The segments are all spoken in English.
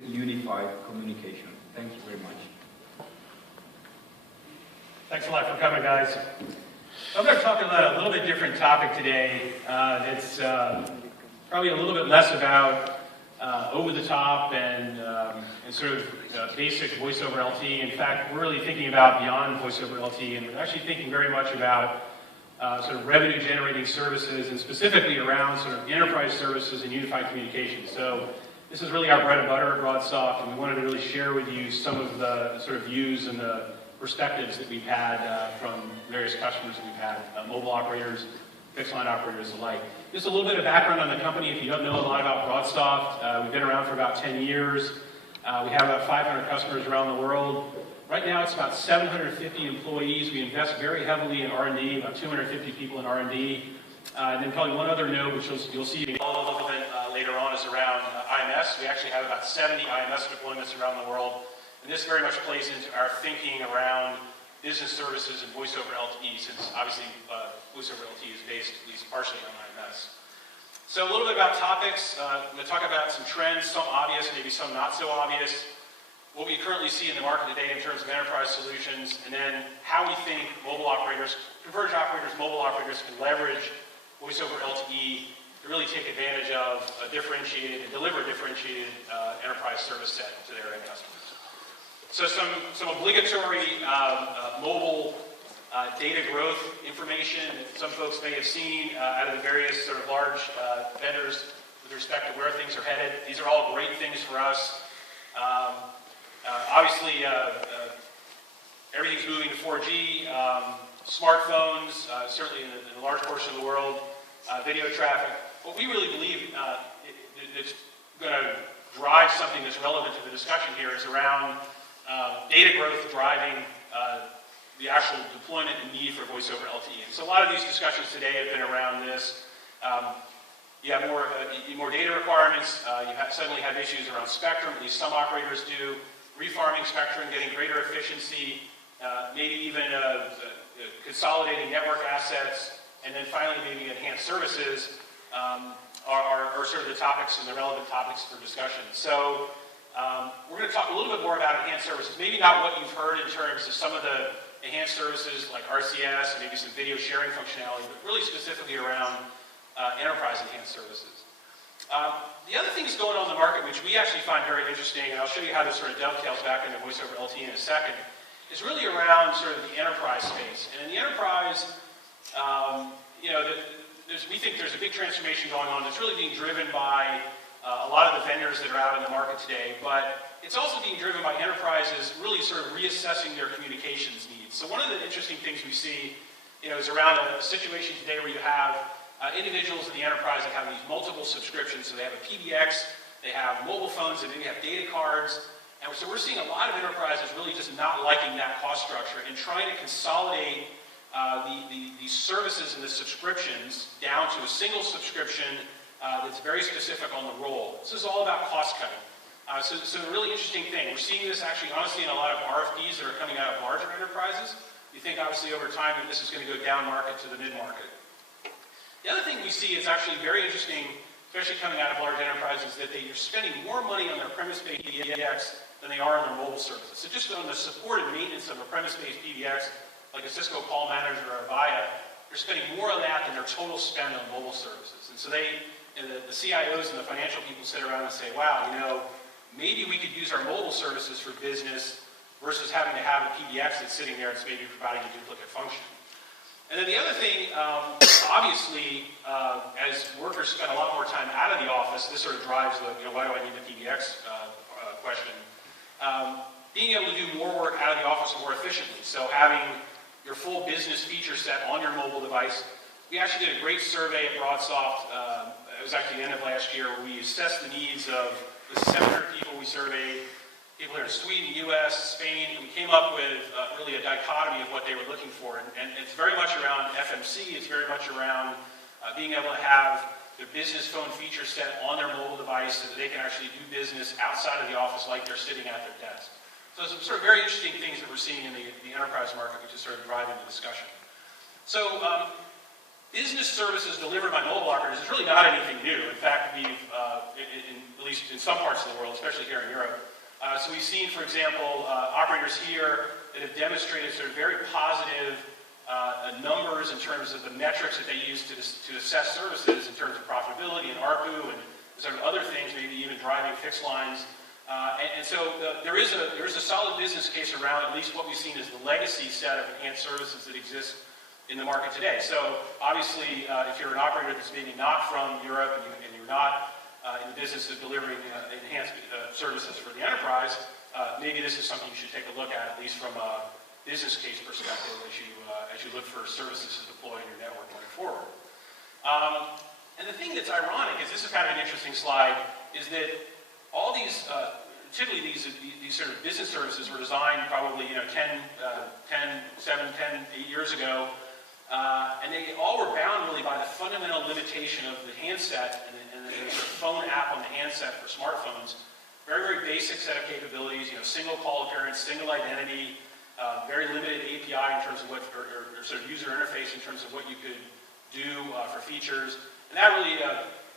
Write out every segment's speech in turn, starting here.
Unified Communication. Thank you very much. Thanks a lot for coming, guys. I'm going to talk about a little bit different topic today. It's probably a little bit less about over the top and sort of basic voice over LTE. In fact, we're really thinking about beyond voice over LTE, and we're actually thinking very much about sort of revenue generating services, and specifically around sort of enterprise services and unified communications. So this is really our bread and butter at BroadSoft, and we wanted to really share with you some of the sort of views and the perspectives that we've had from various customers that we've had, mobile operators, fixed line operators alike. Just a little bit of background on the company. If you don't know a lot about BroadSoft, we've been around for about 10 years. We have about 500 customers around the world. Right now it's about 750 employees. We invest very heavily in R&D, about 250 people in R&D. And then probably one other note, which you'll see a little bit later on, is around IMS. We actually have about 70 IMS deployments around the world. And this very much plays into our thinking around business services and voice over LTE, since obviously voice over LTE is based at least partially on IMS. So a little bit about topics. I'm going to talk about some trends, some obvious, maybe some not so obvious, what we currently see in the market today in terms of enterprise solutions, and then how we think mobile operators, converged operators, mobile operators can leverage voice over LTE to really take advantage of a differentiated and deliver a differentiated enterprise service set to their end customers. So some obligatory mobile data growth information that some folks may have seen out of the various sort of large vendors with respect to where things are headed. These are all great things for us. Obviously, everything's moving to 4G, smartphones, certainly in a large portion of the world, video traffic. What we really believe that's going to drive something that's relevant to the discussion here is around data growth driving the actual deployment and need for voice over LTE. And so a lot of these discussions today have been around this. You have more data requirements. You suddenly have issues around spectrum. At least some operators do. Refarming spectrum, getting greater efficiency, maybe even consolidating network assets, and then finally maybe enhanced services are sort of the topics and the relevant topics for discussion. So we're going to talk a little bit more about enhanced services. Maybe not what you've heard in terms of some of the enhanced services like RCS and maybe some video sharing functionality, but really specifically around enterprise enhanced services. The other things going on in the market, which we actually find very interesting, and I'll show you how this sort of dovetails back into voice over LTE in a second, is really around sort of the enterprise space. And in the enterprise, we think there's a big transformation going on that's really being driven by a lot of the vendors that are out in the market today, but it's also being driven by enterprises really sort of reassessing their communications needs. So one of the interesting things we see, is around a situation today where you have individuals in the enterprise that have these multiple subscriptions. So they have a PBX, they have mobile phones, and maybe have data cards. And so we're seeing a lot of enterprises really just not liking that cost structure and trying to consolidate the services and the subscriptions down to a single subscription that's very specific on the role. This is all about cost cutting. So a really interesting thing. We're seeing this actually honestly in a lot of RFPs that are coming out of larger enterprises. You think obviously over time that this is going to go down market to the mid-market. The other thing we see is actually very interesting, especially coming out of large enterprises, that they are spending more money on their premise-based PBX than they are on their mobile services. So just on the support and maintenance of a premise-based PBX, like a Cisco Call Manager or Avaya, they're spending more on that than their total spend on mobile services. And so the CIOs and the financial people sit around and say, wow, maybe we could use our mobile services for business versus having to have a PBX that's sitting there that's maybe providing a duplicate function. And then the other thing, obviously, as workers spend a lot more time out of the office, this sort of drives the, why do I need the PBX question. Being able to do more work out of the office more efficiently. So having your full business feature set on your mobile device. We actually did a great survey at BroadSoft. It was actually the end of last year, where we assessed the needs of the 700 people we surveyed, people here in Sweden, US, Spain, and we came up with really a dichotomy of what they were looking for. And it's very much around FMC, it's very much around being able to have their business phone feature set on their mobile device so that they can actually do business outside of the office like they're sitting at their desk. So some sort of very interesting things that we're seeing in the enterprise market, which is sort of driving the discussion. So business services delivered by mobile operators is really not anything new. In fact, we've, at least in some parts of the world, especially here in Europe, so we've seen, for example, operators here that have demonstrated sort of very positive numbers in terms of the metrics that they use to assess services in terms of profitability and ARPU and sort of other things, maybe even driving fixed lines. And so there is a solid business case around at least what we've seen as the legacy set of enhanced services that exist in the market today. So obviously, if you're an operator that's maybe not from Europe and you're not in the business of delivering enhanced services for the enterprise, maybe this is something you should take a look at least from a business case perspective as you look for services to deploy in your network going forward. And the thing that's ironic is, this is kind of an interesting slide, is that all these, typically these sort of business services were designed probably 8 years ago, and they all were bound really by the fundamental limitation of the handset and the sort of phone app on the handset for smartphones. Very, very basic set of capabilities, single call appearance, single identity, very limited API in terms of what, or sort of user interface in terms of what you could do for features. And that really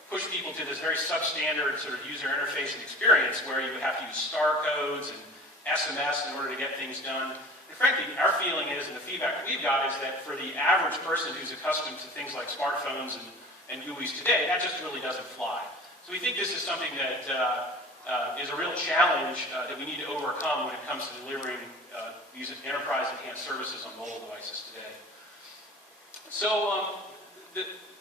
pushed people to this very substandard sort of user interface and experience where you would have to use star codes and SMS in order to get things done. And frankly, our feeling is, and the feedback that we've got, is that for the average person who's accustomed to things like smartphones and GUIs today, that just really doesn't fly. So we think this is something that is a real challenge that we need to overcome when it comes to delivering these enterprise enhanced services on mobile devices today. So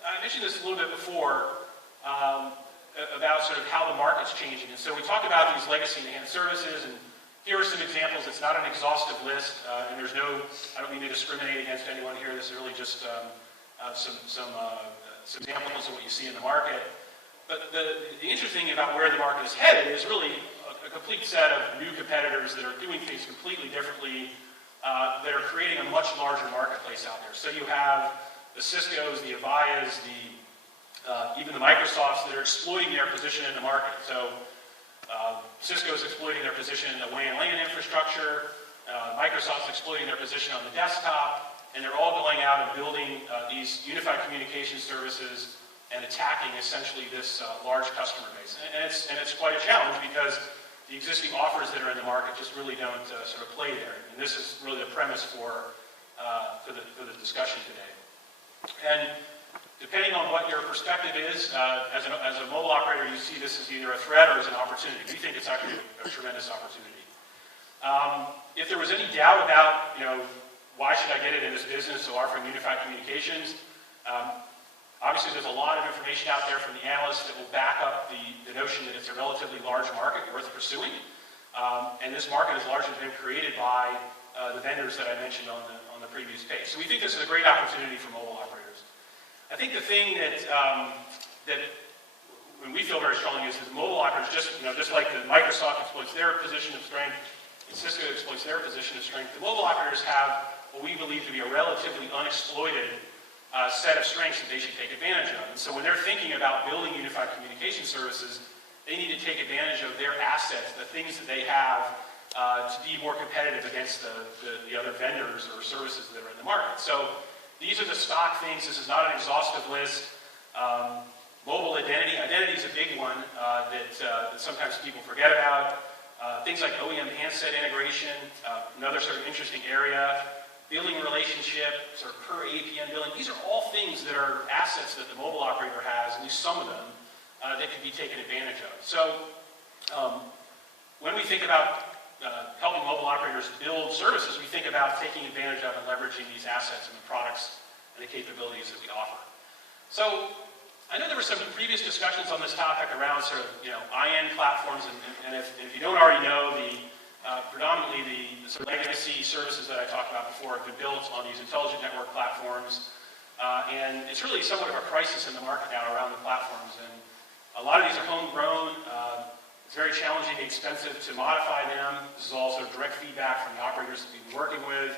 I mentioned this a little bit before about sort of how the market's changing. And so we talk about these legacy enhanced services, and here are some examples. It's not an exhaustive list, and there's no, I don't mean to discriminate against anyone here. This is really just some examples of what you see in the market. But the interesting thing about where the market is headed is really a complete set of new competitors that are doing things completely differently, that are creating a much larger marketplace out there. So you have the Ciscos, the Avayas, even the Microsofts that are exploiting their position in the market. So Cisco's exploiting their position in the WAN LAN infrastructure, Microsoft's exploiting their position on the desktop, and they're all going out and building these unified communication services and attacking essentially this large customer base. And it's quite a challenge because the existing offers that are in the market just really don't sort of play there. And this is really the premise for the discussion today. And depending on what your perspective is, as a mobile operator, you see this as either a threat or as an opportunity. We think it's actually a tremendous opportunity. If there was any doubt about, why should I get it in this business of offering unified communications, obviously there's a lot of information out there from the analysts that will back up the notion that it's a relatively large market worth pursuing. And this market has largely been created by the vendors that I mentioned on the previous page. So we think this is a great opportunity for mobile operators. I think the thing that when we feel very strongly is that mobile operators, just like the Microsoft exploits their position of strength, and Cisco exploits their position of strength, the mobile operators have what we believe to be a relatively unexploited set of strengths that they should take advantage of. And so when they're thinking about building unified communication services, they need to take advantage of their assets, the things that they have, to be more competitive against the other vendors or services that are in the market. So these are the stock things. This is not an exhaustive list. Mobile identity. Identity is a big one that sometimes people forget about. Things like OEM handset integration, another sort of interesting area. Billing relationship, sort of per APN billing. These are all things that are assets that the mobile operator has, at least some of them, that can be taken advantage of. So when we think about helping mobile operators build services, we think about taking advantage of and leveraging these assets and the products and the capabilities that we offer. So I know there were some previous discussions on this topic around sort of IN platforms, and if you don't already know, predominantly the sort of legacy services that I talked about before have been built on these intelligent network platforms, and it's really somewhat of a crisis in the market now around the platforms. And a lot of these are homegrown. It's very challenging and expensive to modify them. This is all sort of direct feedback from the operators that we've been working with.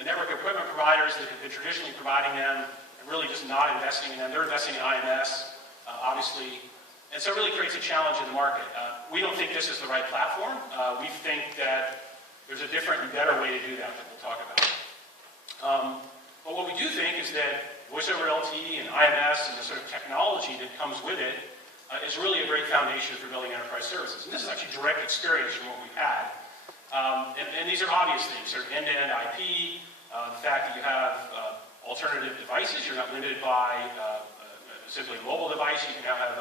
The network equipment providers that have been traditionally providing them are really just not investing in them. They're investing in IMS, obviously. And so it really creates a challenge in the market. We don't think this is the right platform. We think that there's a different and better way to do that we'll talk about. But what we do think is that voice over LTE and IMS and the sort of technology that comes with it is really a great foundation for building enterprise services. And this is actually direct experience from what we've had. And these are obvious things, sort of end-to-end IP, the fact that you have alternative devices. You're not limited by simply a mobile device. You can now have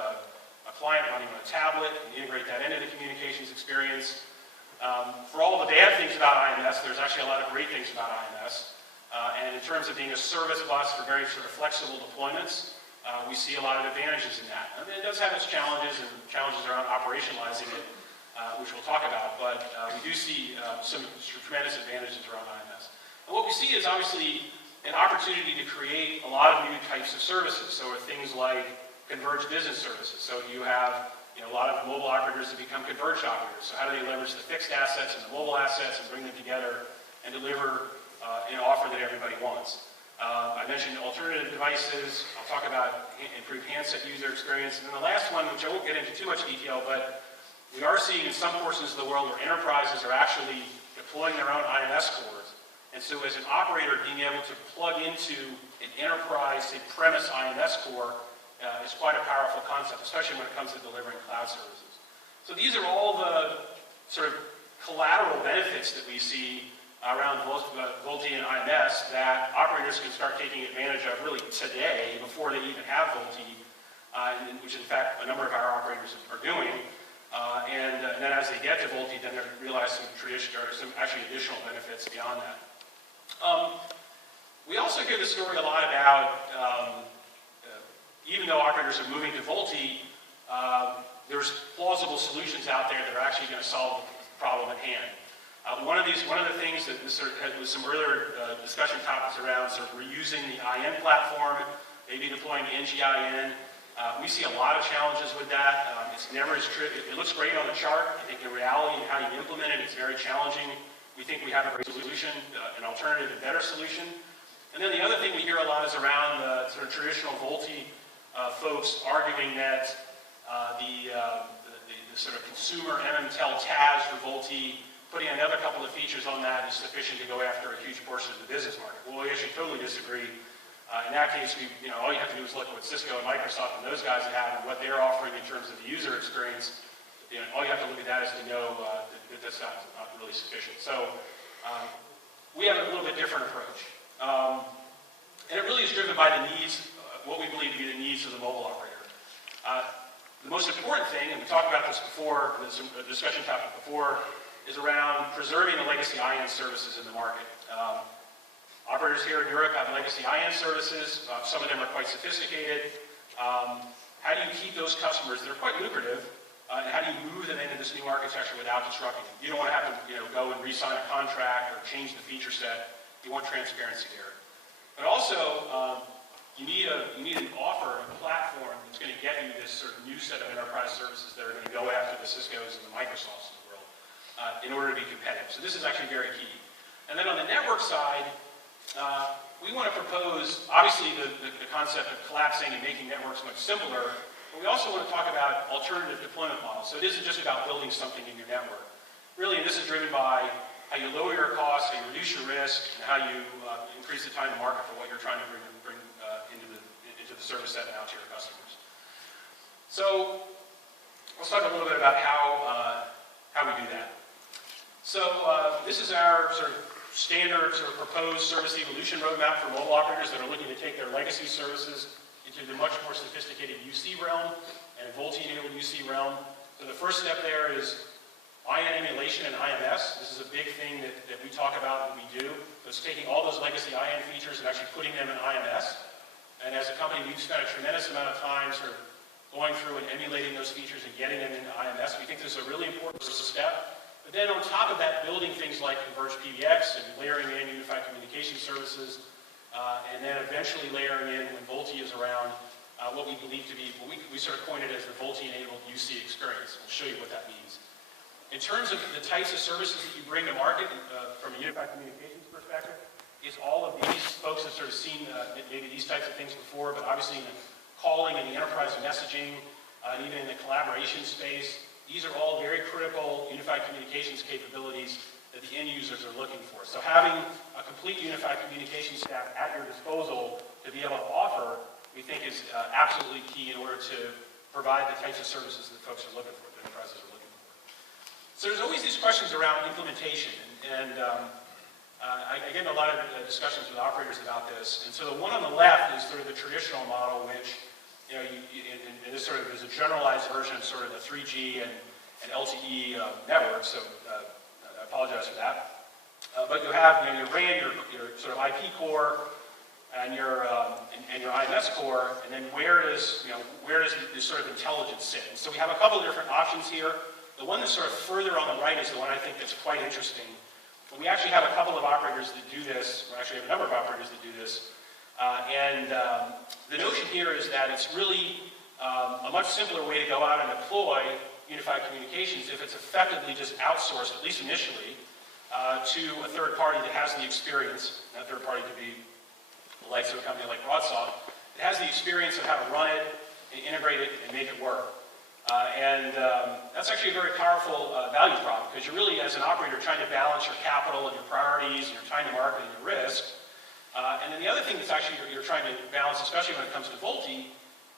a client running on a tablet and integrate that into the communications experience. For all the bad things about IMS, there's actually a lot of great things about IMS. And in terms of being a service bus for very sort of flexible deployments, we see a lot of advantages in that. I mean, it does have its challenges and challenges around operationalizing it, which we'll talk about, but we do see some tremendous advantages around IMS. And what we see is obviously an opportunity to create a lot of new types of services. So things like converged business services. So you have a lot of mobile operators that become converged operators. So how do they leverage the fixed assets and the mobile assets and bring them together and deliver an offer that everybody wants? I mentioned alternative devices. I'll talk about improved handset user experience. And then the last one, which I won't get into too much detail, but we are seeing in some portions of the world where enterprises are actually deploying their own IMS cores. And so as an operator, being able to plug into an enterprise, say, premise IMS core is quite a powerful concept, especially when it comes to delivering cloud services. So these are all the sort of collateral benefits that we see around VoLTE and IMS that operators can start taking advantage of really today before they even have VoLTE, which in fact a number of our operators are doing. And then as they get to VoLTE, then they realize some actually additional benefits beyond that. We also hear the story a lot about, even though operators are moving to VoLTE, there's plausible solutions out there that are actually going to solve the problem at hand. One of the things that was some earlier discussion topics around sort of reusing the IN platform, maybe deploying the NGIN. We see a lot of challenges with that. It's never as it looks great on the chart. I think in reality and how you implement it, it's very challenging. We think we have a great solution, an alternative and better solution. And then the other thing we hear a lot is around the sort of traditional VoLTE folks arguing that the sort of consumer MMTEL TAS for VoLTE, putting another couple of features on that is sufficient to go after a huge portion of the business market. Well, we actually totally disagree. In that case, all you have to do is look at what Cisco and Microsoft and those guys have and what they're offering in terms of the user experience. All you have to look at that is to know that that's not really sufficient. So we have a little bit different approach. And it really is driven by the needs, what we believe to be the needs of the mobile operator. The most important thing, and we talked about this before, there's a discussion topic before, is around preserving the legacy IN services in the market. Operators here in Europe have legacy IN services. Some of them are quite sophisticated. How do you keep those customers? They're quite lucrative. And how do you move them into this new architecture without disrupting them? You don't want to have to go and re-sign a contract or change the feature set. You want transparency there. But also, you need an offer, a platform that's going to get you this sort of new set of enterprise services that are going to go after the Ciscos and the Microsofts of the world in order to be competitive. So this is actually very key. And then on the network side, we want to propose, obviously, the concept of collapsing and making networks much simpler, but we also want to talk about alternative deployment models. So it isn't just about building something in your network. Really, this is driven by how you lower your costs, how you reduce your risk, and how you increase the time to market for what you're trying to bring into the service set now to your customers. So let's talk a little bit about how we do that. So this is our sort of standard sort of proposed service evolution roadmap for mobile operators that are looking to take their legacy services into the much more sophisticated UC realm and VoLTE-enabled UC realm. So the first step there is IN emulation and IMS. This is a big thing that we talk about and we do. So it's taking all those legacy IN features and actually putting them in IMS. And as a company, we've spent a tremendous amount of time sort of going through and emulating those features and getting them into IMS. We think this is a really important step. But then on top of that, building things like converged PBX and layering in Unified Communications Services, and then eventually layering in, when VoLTE is around, what we believe to be, what we sort of coined it as the VoLTE-enabled UC experience. We'll show you what that means. In terms of the types of services that you bring to market from a Unified Communications perspective, is all of these folks have sort of seen maybe these types of things before, but obviously in the calling and the enterprise messaging, and even in the collaboration space, these are all very critical unified communications capabilities that the end users are looking for. So having a complete unified communications stack at your disposal to be able to offer, we think is absolutely key in order to provide the types of services that folks are looking for, that enterprises are looking for. So there's always these questions around implementation, and I get in a lot of discussions with operators about this. And so the one on the left is sort of the traditional model, which, you know, and this sort of is a generalized version of sort of the 3G and LTE network. So I apologize for that. But you have, you know, your RAN, your sort of IP core, and your IMS core, and then where does this sort of intelligence sit? And so we have a couple of different options here. The one that's sort of further on the right is the one I think that's quite interesting. But we actually have a couple of operators that do this. We actually have a number of operators that do this. The notion here is that it's really a much simpler way to go out and deploy unified communications if it's effectively just outsourced, at least initially, to a third party that has the experience. That third party could be the likes of a company like BroadSoft. It has the experience of how to run it, and integrate it, and make it work. That's actually a very powerful value prop, because you're really, as an operator, trying to balance your capital and your priorities, and your time to market and your risk. And then the other thing that's actually you're trying to balance, especially when it comes to VoLTE,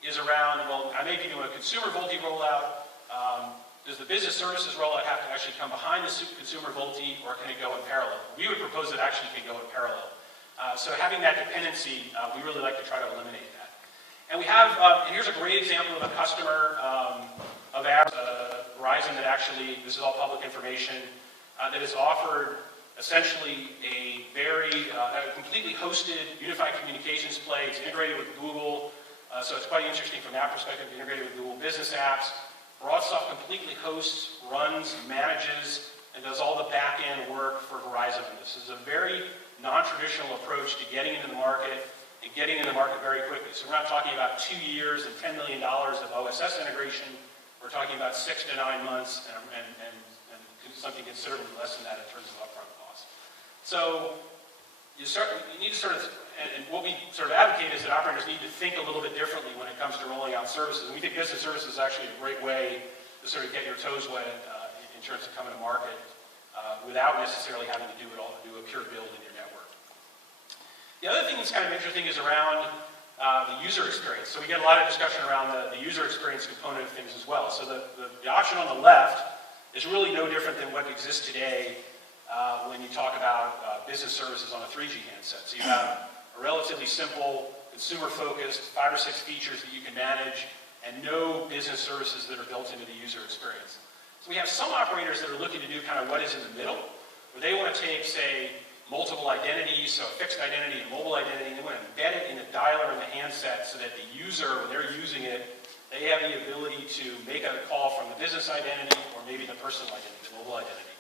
is around, well, I may be doing a consumer VoLTE rollout. Does the business services rollout have to actually come behind the consumer VoLTE, or can it go in parallel? We would propose that actually can go in parallel. So having that dependency, we really like to try to eliminate that. And we have, and here's a great example of a customer of ours, Verizon, that actually, this is all public information, that has offered essentially a very completely hosted unified communications play. It's integrated with Google, so it's quite interesting from that perspective, integrated with Google Business Apps. BroadSoft completely hosts, runs, manages, and does all the back-end work for Verizon. This is a very non-traditional approach to getting into the market, and getting into the market very quickly. So we're not talking about 2 years and $10 million of OSS integration. We're talking about 6 to 9 months and something considerably less than that in terms of upfront costs. So you need to sort of, and what we sort of advocate is that operators need to think a little bit differently when it comes to rolling out services. And we think business services is actually a great way to sort of get your toes wet in terms of coming to market without necessarily having to do it all, do a pure build in your network. The other thing that's kind of interesting is around the user experience. So we get a lot of discussion around the user experience component of things as well. So the option on the left is really no different than what exists today when you talk about business services on a 3G handset. So you have a relatively simple, consumer-focused, 5 or 6 features that you can manage, and no business services that are built into the user experience. So we have some operators that are looking to do kind of what is in the middle, where they want to take, say, multiple identities, so fixed identity and mobile identity, and they want to embed it in the dialer in the handset so that the user, when they're using it, they have the ability to make a call from the business identity or maybe the personal identity, the mobile identity.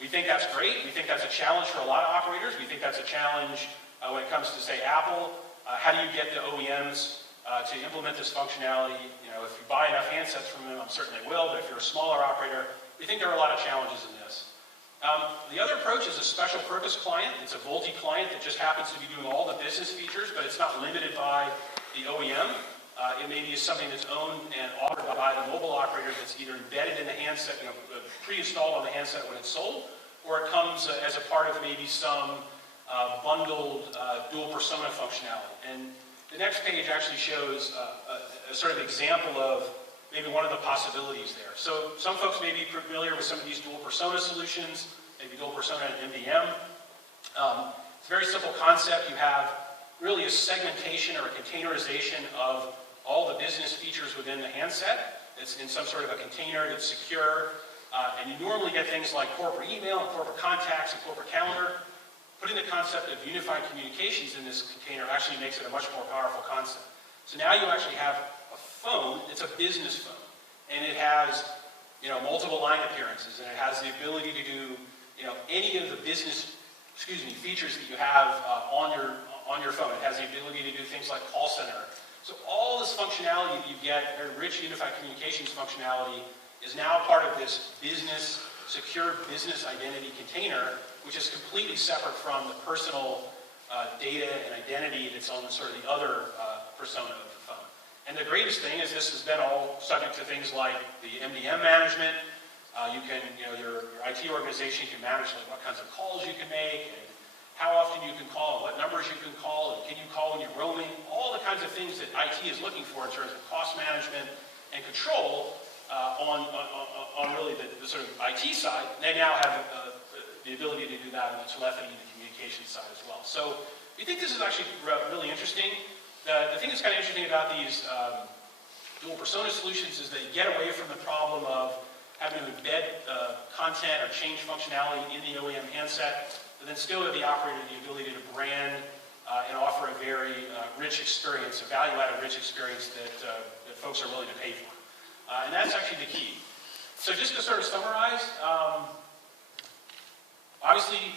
We think that's great. We think that's a challenge for a lot of operators. We think that's a challenge when it comes to, say, Apple. How do you get the OEMs to implement this functionality? You know, if you buy enough handsets from them, I'm certain they will, but if you're a smaller operator, we think there are a lot of challenges in this. The other approach is a special purpose client. It's a VoLTE client that just happens to be doing all the business features, but it's not limited by the OEM. It may be something that's owned and offered by the mobile operator that's either embedded in the handset, you know, pre-installed on the handset when it's sold, or it comes as a part of maybe some bundled dual persona functionality. And the next page actually shows a sort of example of maybe one of the possibilities there. So some folks may be familiar with some of these dual persona solutions, maybe dual persona and MDM. It's a very simple concept. You have really a segmentation or a containerization of all the business features within the handset. It's in some sort of a container that's secure. And you normally get things like corporate email and corporate contacts and corporate calendar. Putting the concept of unified communications in this container actually makes it a much more powerful concept. So now you actually have a phone. It's a business phone, and it has, you know, multiple line appearances, and it has the ability to do, you know, any of the business, features that you have on your phone. It has the ability to do things like call center. So all this functionality that you get, very rich unified communications functionality, is now part of this business, secure business identity container, which is completely separate from the personal data and identity that's on the sort of the other persona of the phone. And the greatest thing is this has been all subject to things like the MDM management. You can, you know, your IT organization can manage like what kinds of calls you can make and how often you can call, what numbers you can call, and can you call when you're roaming, all the kinds of things that IT is looking for in terms of cost management and control on really the sort of IT side. They now have the ability to do that on the telephony and the communication side as well. So we think this is actually really interesting. The thing that's kind of interesting about these dual persona solutions is they get away from the problem of having to embed content or change functionality in the OEM handset, but then still give the operator the ability to brand and offer a very rich experience, a value-added rich experience that folks are willing to pay for. And that's actually the key. So just to sort of summarize, obviously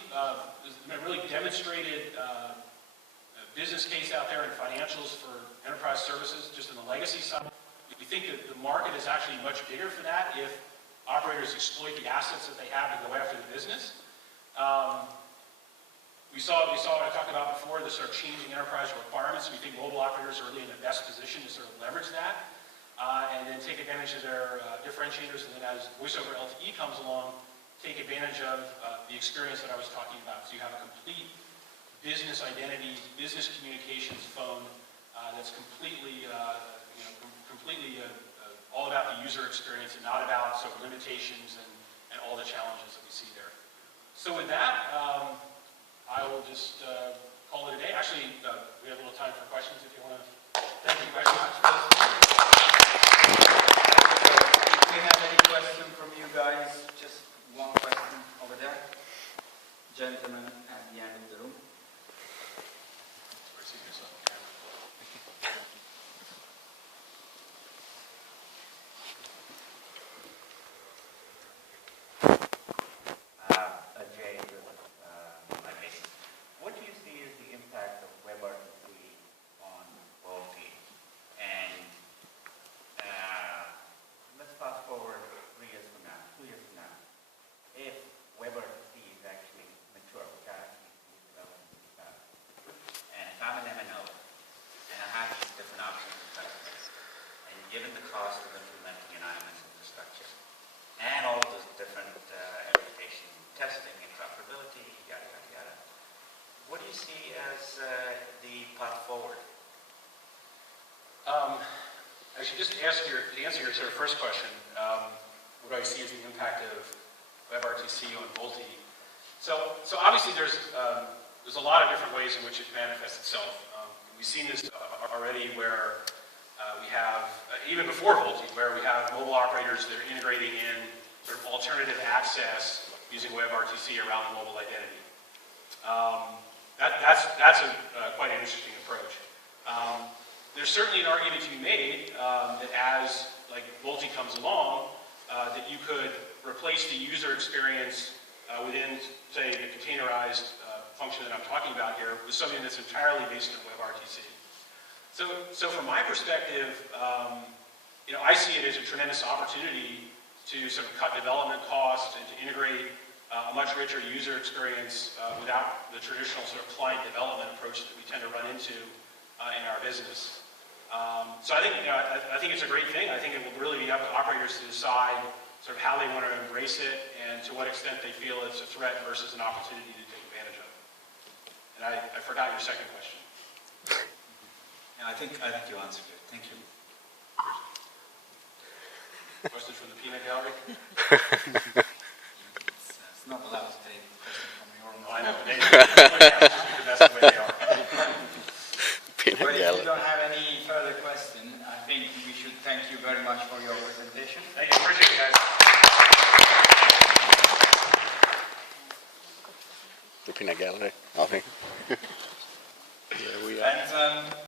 there's been a really demonstrated business case out there in financials for enterprise services, just in the legacy side. We think that the market is actually much bigger for that if operators exploit the assets that they have to go after the business. We saw what I talked about before, the sort of changing enterprise requirements. We think mobile operators are really in the best position to sort of leverage that and then take advantage of their differentiators. And then as voice over LTE comes along, take advantage of the experience that I was talking about. So you have a complete business identity, business communications phone that's completely all about the user experience and not about sort of limitations and all the challenges that we see there. So with that, I will just call it a day. Actually, we have a little time for questions if you want to. Thank you very much. If we have any question from you guys, just one question over there. Gentleman at the end of the room. Given the cost of implementing an IMS infrastructure and all of those different implications, testing, interoperability, yada, yada, yada, what do you see as the path forward? Actually, just to answer your sort of first question, what do I see as the impact of WebRTC on VoLTE? So obviously there's a lot of different ways in which it manifests itself. We've seen this already where we have, even before VoLTE, where we have mobile operators that are integrating in sort of alternative access using WebRTC around the mobile identity. That's a quite an interesting approach. There's certainly an argument to be made that as like VoLTE comes along, that you could replace the user experience within, say, the containerized function that I'm talking about here with something that's entirely based on WebRTC. So from my perspective, I see it as a tremendous opportunity to sort of cut development costs and to integrate a much richer user experience without the traditional sort of client development approach that we tend to run into in our business. So I think it's a great thing. I think it will really be up to operators to decide sort of how they want to embrace it and to what extent they feel it's a threat versus an opportunity to take advantage of. And I forgot your second question. I think you answered it. Thank you. Question from the peanut gallery? It's not allowed to take questions from your own. I know. The best way they are. But if you don't have any further question, I think we should thank you very much for your presentation. Thank you. Appreciate it, guys. The peanut gallery.